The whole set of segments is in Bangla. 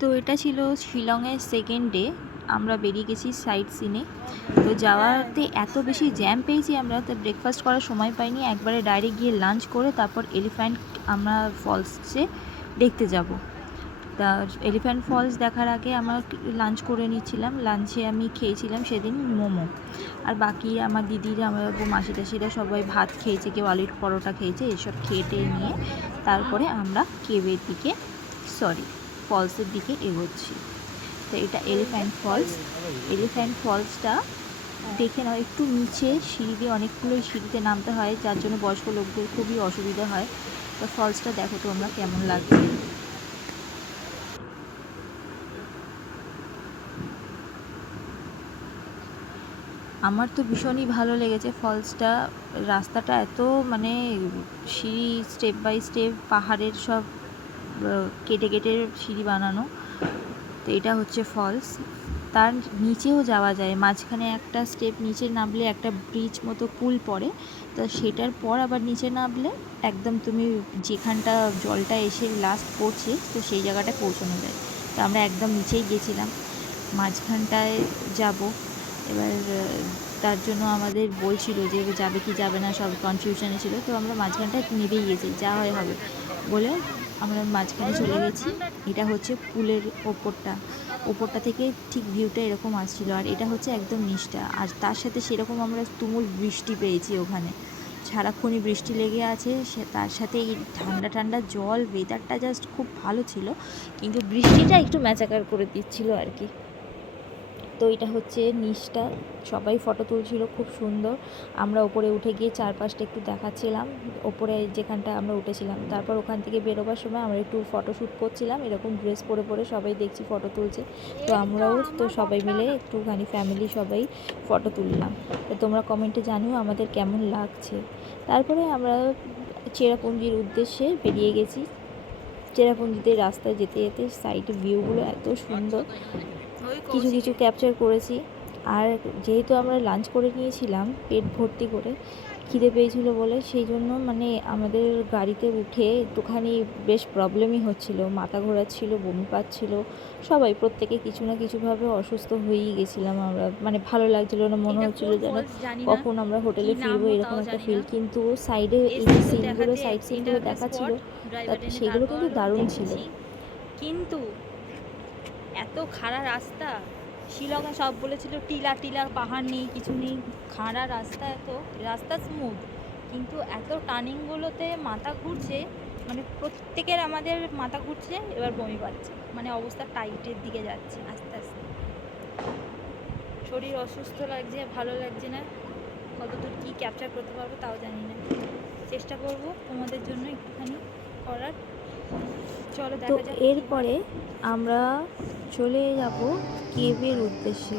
তো এটা ছিল শিলংয়ের সেকেন্ড ডে। আমরা বেরিয়ে গেছি সাইট সিনে। তো যাওয়াতে এত বেশি জ্যাম পেয়েছি আমরা, তো ব্রেকফাস্ট করার সময় পাইনি। একবারে ডাইরেক্ট গিয়ে লাঞ্চ করে তারপর এলিফ্যান্ট আমরা ফলসে দেখতে যাব। তা এলিফ্যান্ট ফলস দেখার আগে আমরা লাঞ্চ করে নিচ্ছিলাম। লাঞ্চে আমি খেয়েছিলাম সেদিন মোমো, আর বাকি আমার দিদিরা, আমার মাসি টাসিরা সবাই ভাত খেয়েছে, কেউ আলুর পরোটা খেয়েছে। এসব খেয়ে নিয়ে তারপরে আমরা কেভের দিকে ফলসের দিকে এগোচ্ছি। তো এটা এলিফ্যান্ট ফলস। এলিফ্যান্ট ফলসটা দেখে নাও, একটু নিচে সিঁড়ি দিয়ে, অনেকগুলো সিঁড়িতে নামতে হয়, যার জন্য বয়স্ক লোকদের খুবই অসুবিধা হয়। তো ফলসটা দেখো তোমরা কেমন লাগছে। আমার তো ভীষণই ভালো লেগেছে ফলসটা। রাস্তাটা এত মানে সিঁড়ি, স্টেপ বাই স্টেপ পাহাড়ের সব কেটে কেটে সিঁড়ি বানানো। তো এটা হচ্ছে ফলস। তার নিচেও যাওয়া যায়, মাঝখানে একটা স্টেপ নিচে নামলে একটা ব্রিজ মতো পুল পড়ে। তো সেটার পর আবার নিচে নামলে একদম তুমি যেখানটা জলটা এসে লাস্ট পড়ছে, তো সেই জায়গাটায় পৌঁছানো যায়। তো আমরা একদম নিচেই গেছিলাম, মাঝখানটায় যাব। এবার তার জন্য আমাদের বলছিল যে যাবে কি যাবে না, সব কনফিউশনে ছিল। তো আমরা মাঝখানটায় নেবেই গেছি, যা হয় হবে বলে আমরা মাঝখানে চলে গেছি। এটা হচ্ছে পুলের ওপরটা থেকে ঠিক ভিউটা এরকম আসছিল। আর এটা হচ্ছে একদম নিচটা। আর তার সাথে সেরকম আমরা তুমুল বৃষ্টি পেয়েছি ওখানে, সারাক্ষণই বৃষ্টি লেগে আছে। তার সাথে এই ঠান্ডা ঠান্ডা জল, ওয়েদারটা জাস্ট খুব ভালো ছিল, কিন্তু বৃষ্টিটা একটু ম্যাচাকার করে দিচ্ছিল আর কি। তো এটা হচ্ছে নিচটা, সবাই ফটো তুলছিল খুব সুন্দর। আমরা ওপরে উঠে গিয়ে চারপাশটা একটু দেখাচ্ছিলাম, ওপরে যেখানটা আমরা উঠেছিলাম। তারপর ওখান থেকে বেরোবার সময় আমরা একটু ফটোশ্যুট করছিলাম, এরকম ড্রেস পরে পরে সবাই দেখছি ফটো তুলছে। তো আমরাও তো সবাই মিলে একটুখানি ফ্যামিলি সবাই ফটো তুললাম। তো তোমরা কমেন্টে জানিও আমাদের কেমন লাগছে। তারপরে আমরা চেরাপুঞ্জির উদ্দেশ্যে বেরিয়ে গেছি। চেরাপুঞ্জিতে রাস্তায় যেতে যেতে সাইডের ভিউগুলো এত সুন্দর, কিছু কিছু ক্যাপচার করেছি। আর যেহেতু আমরা লাঞ্চ করে নিয়েছিলাম পেট ভর্তি করে, খিদে পেয়েছিল বলে, সেই জন্য মানে আমাদের গাড়িতে উঠে একটুখানি বেশ প্রবলেমই হচ্ছিল, মাথা ঘোরাচ্ছিল, বমি পাচ্ছিল, সবাই প্রত্যেকে কিছু না কিছুভাবে অসুস্থ হয়েই গেছিলাম আমরা। মানে ভালো লাগছিল না, মনে হচ্ছিল যেন কখন আমরা হোটেলে ফিরবো, এরকম একটা ফিল। কিন্তু সাইডে এই যে সিনগুলো, সাইড সিনগুলো দেখাচ্ছিল, সেগুলো কিন্তু দারুণ ছিল। কিন্তু এত খাড়া রাস্তা, শিলংয়ে সব বলেছিল টিলা টিলা, পাহাড় নেই, কিছু নেই, খাড়া রাস্তা, এত রাস্তা স্মুথ, কিন্তু এত টার্নিংগুলোতে মাথা ঘুরছে, মানে প্রত্যেকের আমাদের মাথা ঘুরছে, এবার বমি পাচ্ছে, মানে অবস্থা টাইটের দিকে যাচ্ছে আস্তে আস্তে। শরীর অসুস্থ লাগছে, ভালো লাগছে না। কতদূর কী ক্যাপচার করতে পারবো তাও জানি না, চেষ্টা করব তোমাদের জন্য একটুখানি করার। চলো তো দেখা যাক। এরপরে আমরা চলে যাব কেভের উদ্দেশ্যে।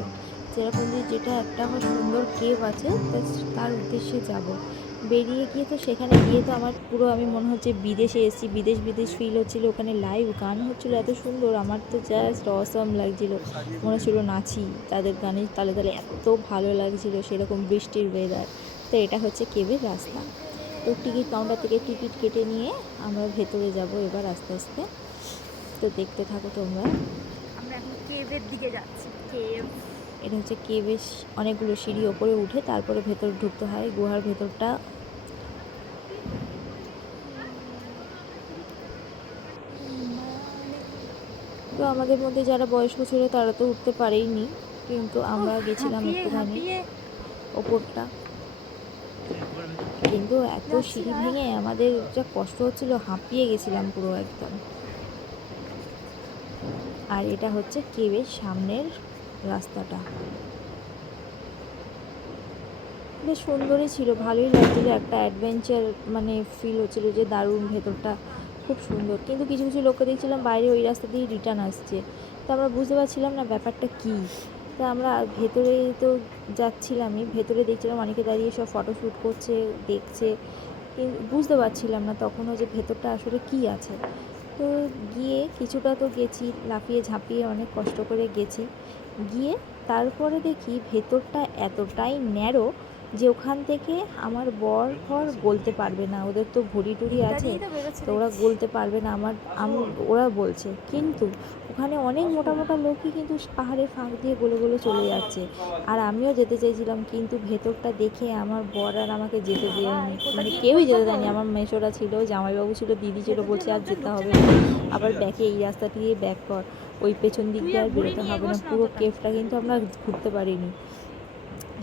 চেরাপুঞ্জির যেটা একটা আমার সুন্দর কেভ আছে, তার উদ্দেশ্যে যাব। বেরিয়ে গিয়ে তো সেখানে গিয়ে তো আমার পুরো, আমি মনে হচ্ছে বিদেশে এসেছি, বিদেশ বিদেশ ফিল হচ্ছিলো। ওখানে লাইভ গান হচ্ছিলো এত সুন্দর, আমার তো জাস্ট অসম লাগছিলো, মনে হচ্ছিলো নাচি তাদের গানে তালে তালে, এত ভালো লাগছিলো, সেরকম বৃষ্টির ওয়েদার। তো এটা হচ্ছে কেভের রাস্তা। তো টিকিট কাউন্টার থেকে টিকিট কেটে নিয়ে আমরা ভেতরে যাব এবার আস্তে আস্তে। তো দেখতে থাকো তোমরা। আমরা এখন কেভের দিকে যাচ্ছি। কেভ, এটা হচ্ছে কেভের অনেকগুলো সিঁড়ি ওপরে উঠে তারপরে ভেতর ঢুকতে হয়, গুহার ভেতরটা। তো আমাদের মধ্যে যারা বয়স্ক ছিল তারা তো উঠতে পারেইনি, কিন্তু আমরা গেছিলাম একটুখানি ওপরটা। কিন্তু এত সিঁড়ি ভেঙে আমাদের যা কষ্ট হচ্ছিল, হাঁপিয়ে গেছিলাম পুরো একদম। আর এটা হচ্ছে কেভের সামনের রাস্তাটা, বেশ সুন্দরই ছিল, ভালোই লাগছিল, একটা অ্যাডভেঞ্চার মানে ফিল হচ্ছিল যে দারুণ, ভেতরটা খুব সুন্দর। কিন্তু কিছু কিছু লোককে দেখছিলাম বাইরে ওই রাস্তা দিয়ে রিটার্ন আসছে, তো আমরা বুঝতে পারছিলাম না ব্যাপারটা কী। তো আমরা ভেতরে তো যাচ্ছিলামই, ভেতরে দেখছিলাম অনেকে দাঁড়িয়ে সব ফটোশ্যুট করছে, দেখছে, কিন্তু বুঝতে পারছিলাম না তখনও যে ভেতরটা আসলে কী আছে। তো গিয়ে কিছুটা তো গেছি, লাফিয়ে ঝাঁপিয়ে অনেক কষ্ট করে গেছি। গিয়ে তারপরে দেখি ভেতরটা এতটাই ন্যারো, যে ওখান থেকে আমার বর ফর গলতে পারবে না, ওদের তো ভুঁড়ি টুড়ি আছে, তো ওরা গলতে পারবে না ওরা বলছে। কিন্তু ওখানে অনেক মোটা মোটা লোকই কিন্তু পাহাড়ের ফাঁক দিয়ে গলে গলে চলে যাচ্ছে। আর আমিও যেতে চাইছিলাম, কিন্তু ভেতরটা দেখে আমার বর আর আমাকে যেতে দেয়নি, মানে কেউই যেতে দেয়নি। আমার মেসোরা ছিল, জামাইবাবু ছিল, দিদি ছিল, বলছে আর যেতে হবে না, আবার ব্যাকে এই রাস্তা দিয়ে ব্যাক কর, ওই পেছন দিক দিয়ে আর বেরোতে হবে না। পুরো কেভটা কিন্তু আমরা ঘুরতে পারিনি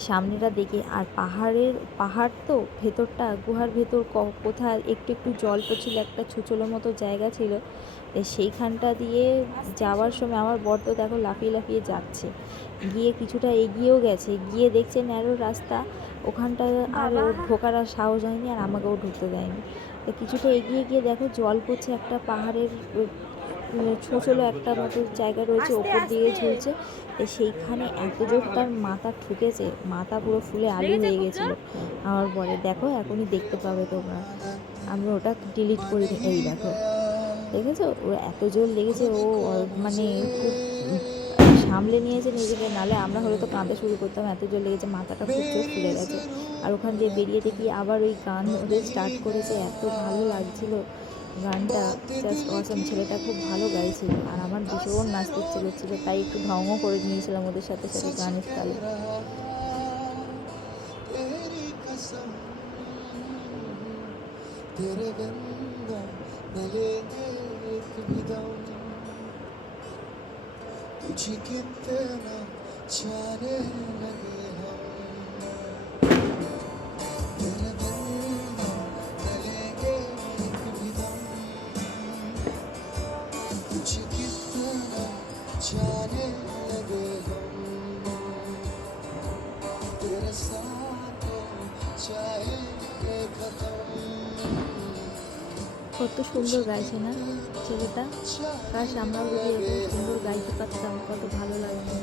সামনেটা দেখে। আর পাহাড় তো ভেতরটা, গুহার ভেতর কোথায় একটু একটু জল পড়ছিল, একটা ছুচলো মতো জায়গা ছিল, সেইখানটা দিয়ে যাওয়ার সময় আমার বর তো দেখো লাফিয়ে লাফিয়ে যাচ্ছে, গিয়ে কিছুটা এগিয়েও গেছে, গিয়ে দেখছে ন্যারো রাস্তা, ওখানটা আর ওর ঢোকার আর সাহস হয়নি, আর আমাকেও ঢুকতে দেয়নি। তো কিছুটা এগিয়ে গিয়ে দেখো জল পড়ছে, একটা পাহাড়ের ছোঁচলো একটা মতো জায়গা রয়েছে, ওপর দিকে ঝুলছে, সেইখানে এত জোর তার মাথা ঠুকেছে, মাথা পুরো ফুলে আলু হয়ে গেছিলো। আমার বলে দেখো এখনই দেখতে পাবে তোমরা, আমি ওটা ডিলিট করে দিই। এই দেখো, দেখেছো ওর এত জোর লেগেছে, ও মানে খুব সামলে নিয়েছে নিজেকে, নালে আমরা হলে তো কাঁদতে শুরু করতাম, এত জোর লেগেছে, মাথাটা খুব জোর ফুলে গেছে। আর ওখান দিয়ে বেরিয়ে দেখি আবার ওই গান ওদের স্টার্ট করেছে, এত ভালো লাগছিল গানটা, জাস্ট অসম। ছেলেটা খুব ভালো গাইছিল, আর আমার ভীষণ নাচতে ইচ্ছে করছিল, তাই একটু ঢঙও করে নিয়েছিলাম ওদের সাথে সাথে গানের তালে। तुझे कितना जाने लगे हम, तेरे बिन चलेंगे एक भी दम, तुझे कितना जाने लगे हम, तेरे साथ चाहेंगे खत्म। কত সুন্দর গাইছে না ছেলেটা, কাশ আমরাও যদি এরকম সুন্দর গাইতে পারতাম, কত ভালো লাগতো।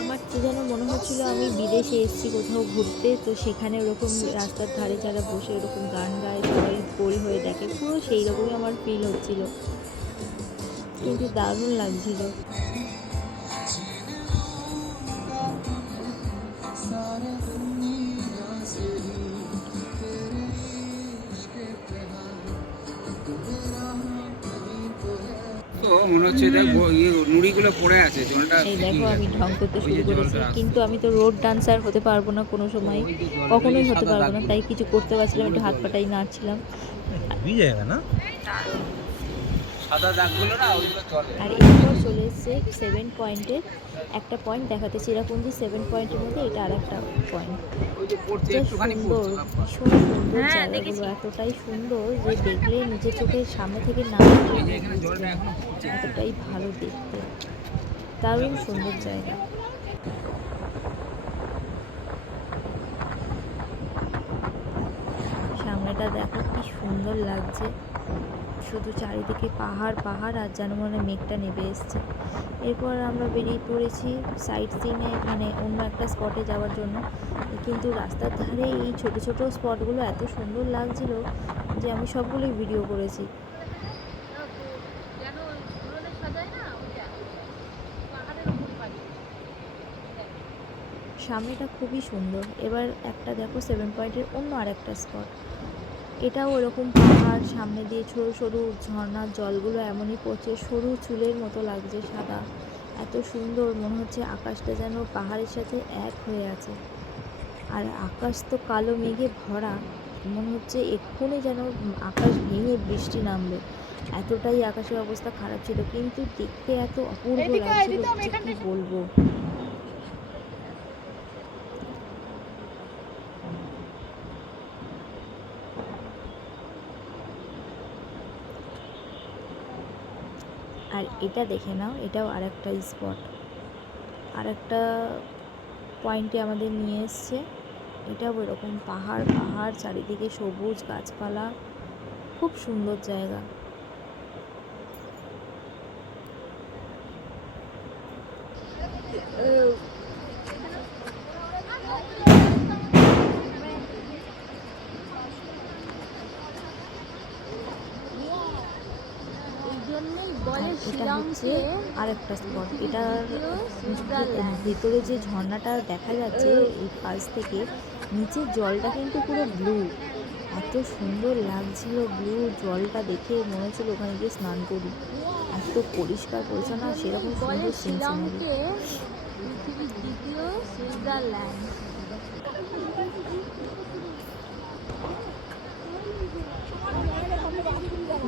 আমার তো যেন মনে হচ্ছিল আমি বিদেশে এসেছি কোথাও ঘুরতে, তো সেখানে ওরকম রাস্তার ধারে যারা বসে ওরকম গান গায়, সবাই গোল হয়ে দেখে, পুরো সেই রকমই আমার ফিল হচ্ছিল, কিন্তু দারুণ লাগছিল। তো মনে হচ্ছে নুড়িগুলো পড়ে আছে, এই দেখো আমি ঢং করতে শুরু করেছি, কিন্তু আমি তো রোড ডান্সার হতে পারবো না কোনো সময়, কখনোই হতে পারবো না, তাই কিছু করতে পারছিলাম, একটু হাত পাটাই নাড়ছিলাম। সাদা দাগগুলো না ওইগুলো চলে। আর এরপর চলে এসছে 7 পয়েন্টের একটা পয়েন্ট দেখাতে, চিরাপুঞ্জি 7 পয়েন্টের মধ্যে এটা আর একটা পয়েন্ট। সুন্দর, ভীষণ সুন্দর জায়গাগুলো, এতটাই সুন্দর যে দেখলে নিজের চোখের সামনে থেকে না এতটাই ভালো দেখতে, দারুণ সুন্দর জায়গা। সামনেটা দেখো কি সুন্দর লাগছে, শুধু চারিদিকে পাহাড় পাহাড়, আর যেন মনে মেঘটা নেমে এসছে। এরপর আমরা বেরিয়ে পড়েছি সাইট সিনে, মানে অন্য একটা স্পটে যাওয়ার জন্য, কিন্তু রাস্তার ধারে এই ছোট ছোট স্পটগুলো এত সুন্দর লাগছিল যে আমি সবগুলোই ভিডিও করেছি। সামনেটা খুবই সুন্দর। এবার একটা দেখো 7 পয়েন্টের অন্য আর একটা স্পট, এটাও ওরকম পাহাড়, সামনে দিয়ে সরু সরু ঝর্ণার জলগুলো এমনই পড়ছে, সরু চুলের মতো লাগছে সাদা, এত সুন্দর, মনে হচ্ছে আকাশটা যেন পাহাড়ের সাথে এক হয়ে আছে। আর আকাশ তো কালো মেঘে ভরা, মনে হচ্ছে এক্ষুনি যেন আকাশ ভেঙে বৃষ্টি নামবে, এতটাই আকাশের অবস্থা খারাপ ছিল, কিন্তু দেখতে এত অপূর্ব লাগছিল যে কি বলবো। আর এটা দেখে নাও, এটাও আরেকটা স্পট, আরেকটা পয়েন্টে আমাদের নিয়ে এসছে, এটাও এরকম পাহাড় পাহাড়, চারিদিকে সবুজ গাছপালা, খুব সুন্দর জায়গা। এটা হচ্ছে আরেকটা স্পট। এটার ভেতরে যে ঝর্ণাটা দেখা যাচ্ছে এই ফালস থেকে, নিচের জলটা কিন্তু পুরো ব্লু, এত সুন্দর লাগছিল ব্লু জলটা দেখে, মনে হচ্ছিল ওখানে গিয়ে স্নান করি, এত পরিষ্কার পরিচ্ছন্ন আর সেরকম সুন্দর সিনারি। পৃথিবীর দ্বিতীয় সুইজারল্যান্ড।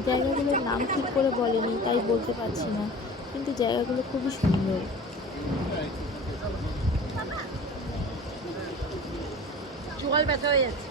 জায়গাগুলোর নাম ঠিক করে বলেনি তাই বলতে পারছি না, কিন্তু জায়গাগুলো খুবই সুন্দর। জল ব্যথা হয়ে যাচ্ছে।